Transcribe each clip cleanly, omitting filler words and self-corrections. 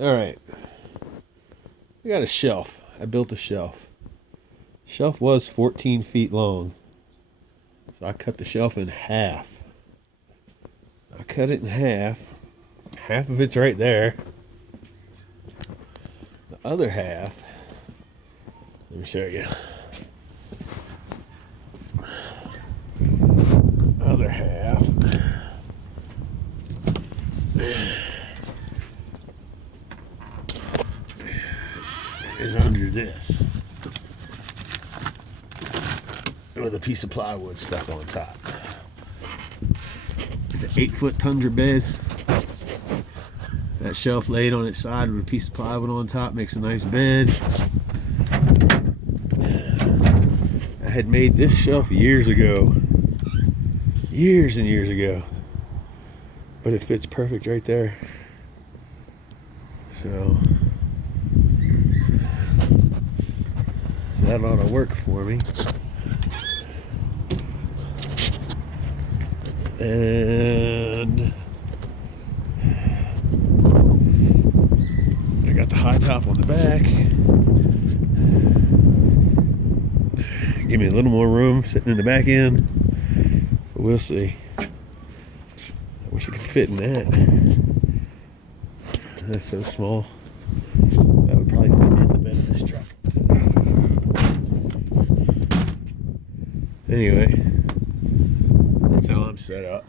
All right. I got a shelf. I built a shelf. Shelf was 14 feet long. So I cut the shelf in half. I cut it in half. Half of it's right there. The other half, let me show you. The other half is under this with a piece of plywood stuck on top. It's an 8-foot tundra bed. That shelf laid on its side with a piece of plywood on top makes a nice bed. I had made this shelf years ago. Years and years ago. But it fits perfect right there. So that ought to work for me. And I got the high top on the back. Give me a little more room sitting in the back end. But we'll see. I wish I could fit in that. That's so small. That would probably fit in the bed of this truck. Anyway, that's how I'm set up.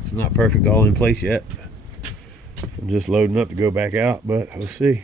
It's not perfect all in place yet. I'm just loading up to go back out, but we'll see.